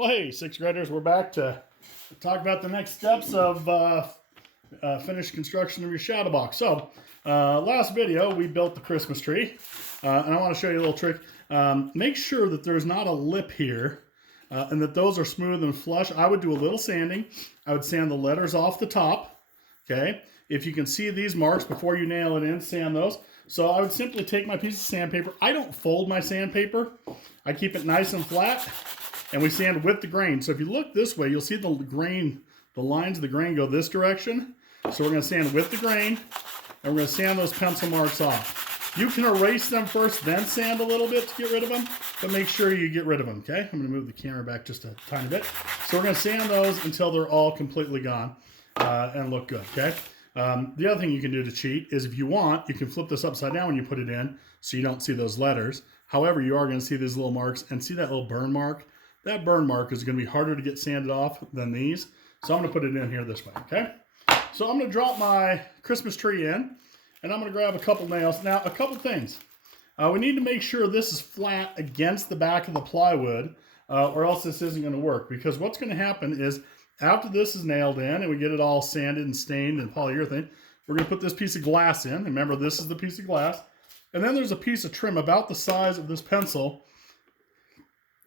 Well, hey, sixth graders, we're back to talk about the next steps of finished construction of your shadow box. So, last video we built the Christmas tree, and I want to show you a little trick. Make sure that there's not a lip here, and that those are smooth and flush. I would do a little sanding. I would sand the letters off the top. Okay, if you can see these marks before you nail it in, sand those. So I would simply take my piece of sandpaper. I don't fold my sandpaper. I keep it nice and flat. And we sand with the grain. So if you look this way, you'll see the grain, the lines of the grain go this direction. So we're going to sand with the grain, and we're going to sand those pencil marks off. You can erase them first, then sand a little bit to get rid of them, but make sure you get rid of them, okay? I'm going to move the camera back just a tiny bit. So we're going to sand those until they're all completely gone and look good, okay? The other thing you can do to cheat is if you want, you can flip this upside down when you put it in so you don't see those letters. However, you are going to see these little marks and see that little burn mark. That burn mark is going to be harder to get sanded off than these. So I'm going to put it in here this way, okay? So I'm going to drop my Christmas tree in, and I'm going to grab a couple nails. Now, a couple things. We need to make sure this is flat against the back of the plywood, or else this isn't going to work. Because what's going to happen is after this is nailed in and we get it all sanded and stained and polyurethane, we're going to put this piece of glass in. Remember, this is the piece of glass. And then there's a piece of trim about the size of this pencil.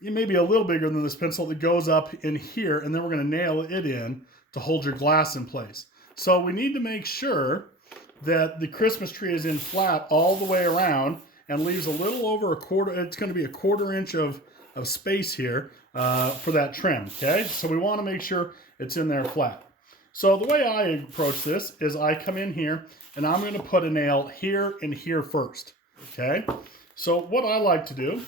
It may be a little bigger than this pencil that goes up in here, and then we're going to nail it in to hold your glass in place. So we need to make sure that the Christmas tree is in flat all the way around and leaves a little over a quarter. It's going to be a quarter inch of space here for that trim, okay? So we want to make sure it's in there flat. So the way I approach this is I come in here, and I'm going to put a nail here and here first, okay? So what I like to do,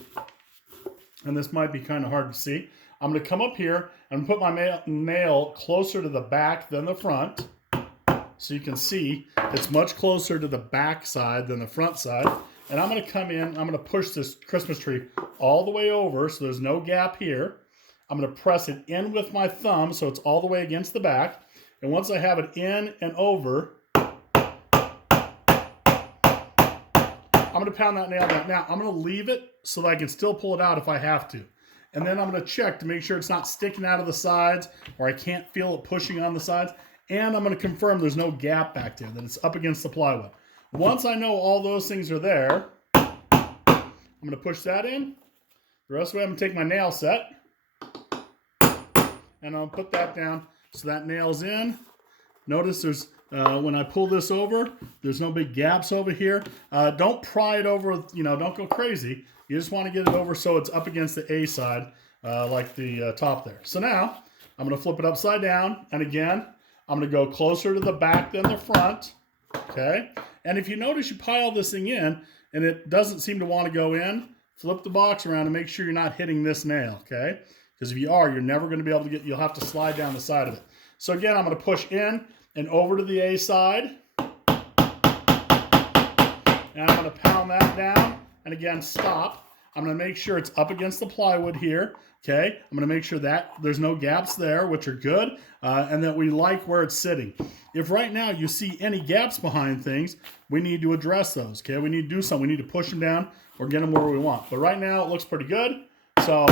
and this might be kind of hard to see, I'm going to come up here and put my nail closer to the back than the front. So you can see it's much closer to the back side than the front side. And I'm going to come in, I'm going to push this Christmas tree all the way over so there's no gap here. I'm going to press it in with my thumb so it's all the way against the back. And once I have it in and over, I'm going to pound that nail down. Now, I'm going to leave it so that I can still pull it out if I have to. And then I'm going to check to make sure it's not sticking out of the sides or I can't feel it pushing on the sides. And I'm going to confirm there's no gap back there, that it's up against the plywood. Once I know all those things are there, I'm going to push that in. The rest of the way, I'm going to take my nail set and I'll put that down so that nail's in. Notice there's when I pull this over, there's no big gaps over here. Don't pry it over, don't go crazy. You just want to get it over so it's up against the A side, like the top there. So now, I'm going to flip it upside down, and again, I'm going to go closer to the back than the front, okay? And if you notice you pile this thing in, and it doesn't seem to want to go in, flip the box around and make sure you're not hitting this nail, okay? Because if you are, you're never going to be able to you'll have to slide down the side of it. So again, I'm going to push in and over to the A side. And I'm going to pound that down. And again, stop. I'm going to make sure it's up against the plywood here. Okay? I'm going to make sure that there's no gaps there, which are good, and that we like where it's sitting. If right now you see any gaps behind things, we need to address those. Okay? We need to do something. We need to push them down or get them where we want. But right now it looks pretty good. So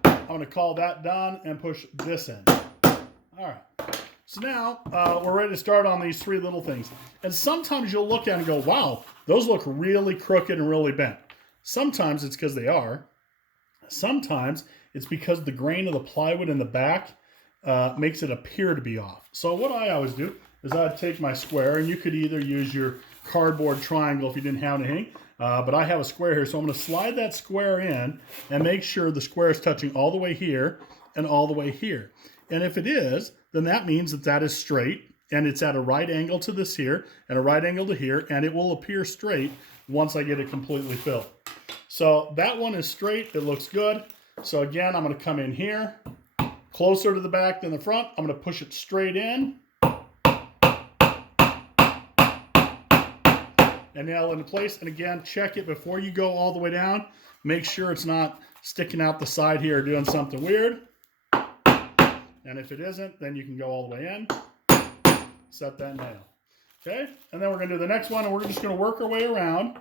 I'm going to call that done and push this in. All right. So now we're ready to start on these three little things. And sometimes you'll look at it and go, wow, those look really crooked and really bent. Sometimes it's because they are. Sometimes it's because the grain of the plywood in the back makes it appear to be off. So what I always do is I'd take my square, and you could either use your cardboard triangle if you didn't have anything, but I have a square here, so I'm going to slide that square in and make sure the square is touching all the way here and all the way here. And if it is, then that means that that is straight, and it's at a right angle to this here and a right angle to here, and it will appear straight once I get it completely filled. So that one is straight. It looks good. So again, I'm going to come in here, closer to the back than the front. I'm going to push it straight in and nail it into place. And again, check it before you go all the way down. Make sure it's not sticking out the side here or doing something weird. And if it isn't, then you can go all the way in, set that nail. Okay, and then we're going to do the next one, and we're just going to work our way around.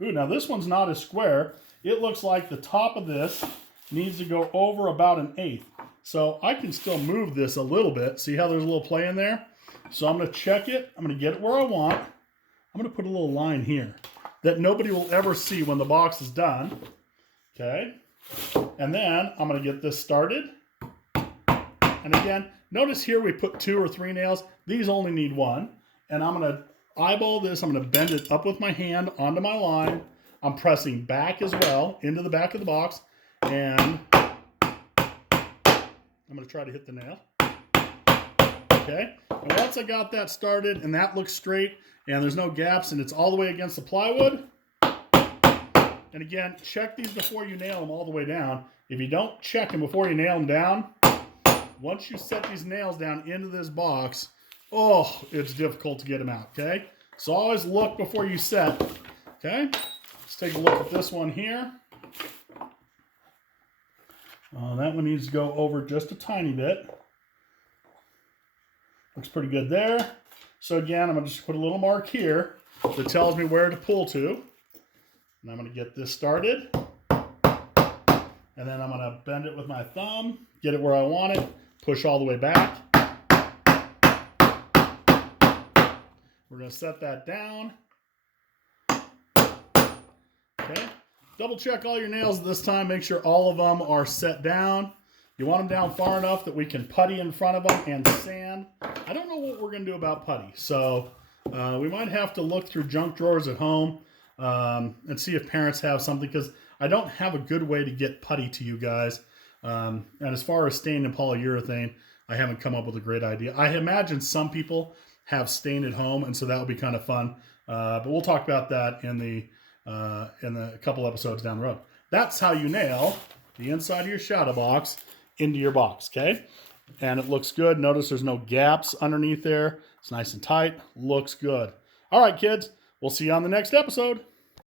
Ooh, now this one's not as square. It looks like the top of this needs to go over about 1/8. So I can still move this a little bit. See how there's a little play in there? So I'm going to check it. I'm going to get it where I want. I'm going to put a little line here that nobody will ever see when the box is done. Okay. And then I'm going to get this started. And again, notice here we put 2 or 3 nails. These only need 1. And I'm going to eyeball this. I'm going to bend it up with my hand onto my line. I'm pressing back as well into the back of the box. And I'm going to try to hit the nail. Okay. And once I got that started and that looks straight and there's no gaps and it's all the way against the plywood. And again, check these before you nail them all the way down. If you don't check them before you nail them down, once you set these nails down into this box, oh, it's difficult to get them out, okay? So always look before you set, okay? Let's take a look at this one here. That one needs to go over just a tiny bit. Looks pretty good there. So again, I'm going to just put a little mark here that tells me where to pull to. And I'm going to get this started. And then I'm going to bend it with my thumb, get it where I want it, push all the way back. We're going to set that down. Okay. Double check all your nails this time. Make sure all of them are set down. You want them down far enough that we can putty in front of them and sand. I don't know what we're going to do about putty. So we might have to look through junk drawers at home and see if parents have something, because I don't have a good way to get putty to you guys. And as far as stain and polyurethane, I haven't come up with a great idea. I imagine some people have stain at home, and so that would be kind of fun. But we'll talk about that in the couple episodes down the road. That's how you nail the inside of your shadow box into your box, okay? And it looks good. Notice there's no gaps underneath there. It's nice and tight. Looks good. All right, kids. We'll see you on the next episode.